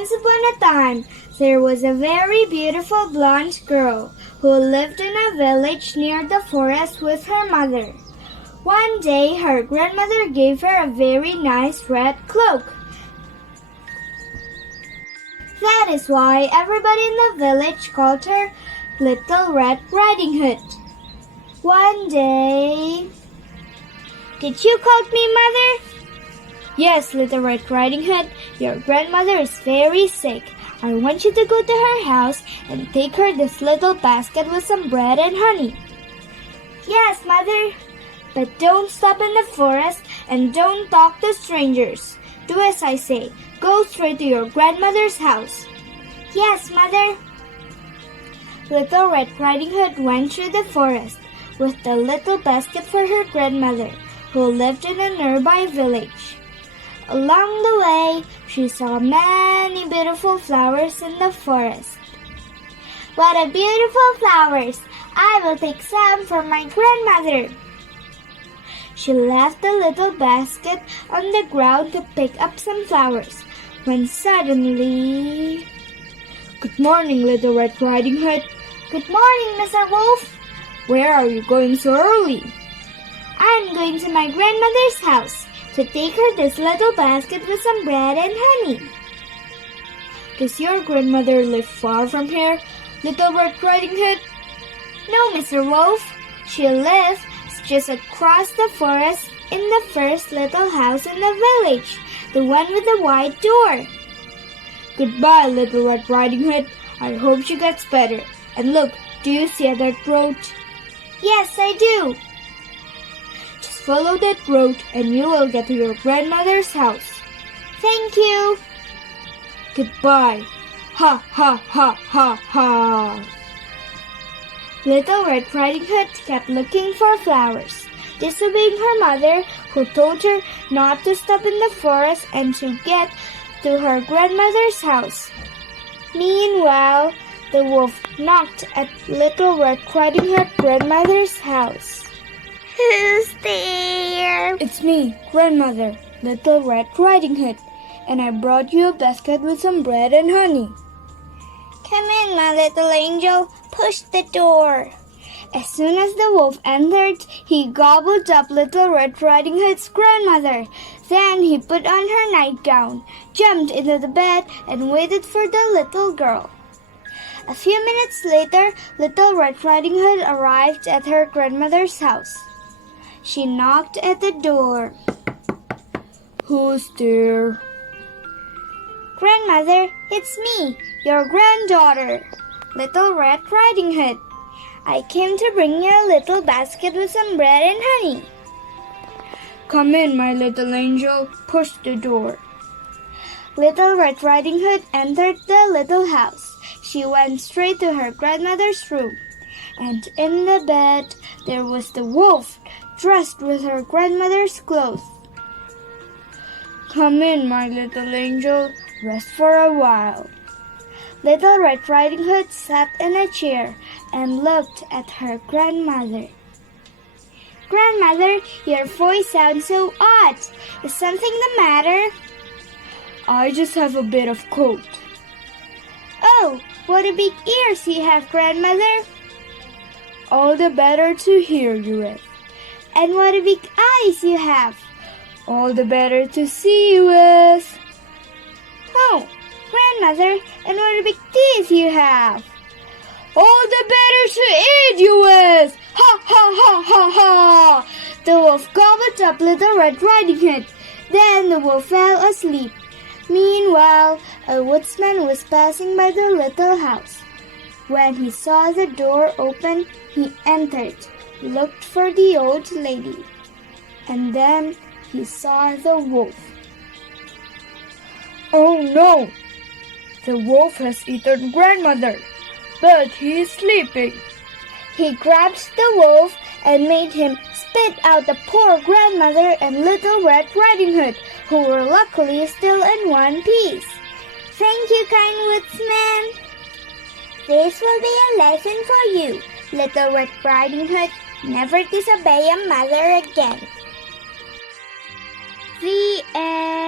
Once upon a time, there was a very beautiful blonde girl who lived in a village near the forest with her mother. One day, her grandmother gave her a very nice red cloak. That is why everybody in the village called her Little Red Riding Hood. One day... Did you call me mother? Yes, Little Red Riding Hood, your grandmother is very sick. I want you to go to her house and take her this little basket with some bread and honey. Yes, mother. But don't stop in the forest and don't talk to strangers. Do as I say. Go straight to your grandmother's house. Yes, mother. Little Red Riding Hood went through the forest with the little basket for her grandmother, who lived in a nearby village. Along the way, she saw many beautiful flowers in the forest. What a beautiful flowers! I will take some for my grandmother. She left the little basket on the ground to pick up some flowers, when suddenly... Good morning, Little Red Riding Hood. Good morning, Mr. Wolf. Where are you going so early? I'm going to my grandmother's house to take her this little basket with some bread and honey. Does your grandmother live far from here, Little Red Riding Hood? No, Mr. Wolf. She lives just across the forest in the first little house in the village, the one with the wide door. Goodbye, Little Red Riding Hood. I hope she gets better. And look, do you see that road? Yes, I do. Just follow that road and you will get to your grandmother's house. Thank you. Goodbye. Ha, ha, ha, ha, ha. Little Red Riding Hood kept looking for flowers, disobeying her mother, who told her not to stop in the forest and to get to her grandmother's house. Meanwhile, the wolf knocked at Little Red Riding Hood's grandmother's house. Who's there? It's me, Grandmother, Little Red Riding Hood, and I brought you a basket with some bread and honey. Come in, my little angel. Push the door. As soon as the wolf entered, he gobbled up Little Red Riding Hood's grandmother. Then he put on her nightgown, jumped into the bed, and waited for the little girl. A few minutes later, Little Red Riding Hood arrived at her grandmother's house. She knocked at the door. Who's there? Grandmother, it's me, your granddaughter, Little Red Riding Hood. I came to bring you a little basket with some bread and honey. Come in, my little angel. Push the door. Little Red Riding Hood entered the little house. She went straight to her grandmother's room. And in the bed, there was the wolf, dressed with her grandmother's clothes. Come in, my little angel. Rest for a while. Little Red Riding Hood sat in a chair and looked at her grandmother. Grandmother, your voice sounds so odd. Is something the matter? I just have a bit of cold. Oh, what a big ears you have, Grandmother. All the better to hear you with. And what a big eyes you have. All the better to see you with. Oh, Grandmother, and what a big teeth you have. All the better to eat you with. Ha, ha, ha, ha, ha. The wolf gobbled up Little Red Riding Hood. Then the wolf fell asleep. Meanwhile, a woodsman was passing by the little house. When he saw the door open, he entered, looked for the old lady, and then he saw the wolf. Oh no! The wolf has eaten Grandmother, but he is sleeping. He grabbed the wolf and made him spit out the poor grandmother and Little Red Riding Hood, who were luckily still in one piece. Thank you, kind woodsman. This will be a lesson for you, Little Red Riding Hood. Never disobey a mother again. The end.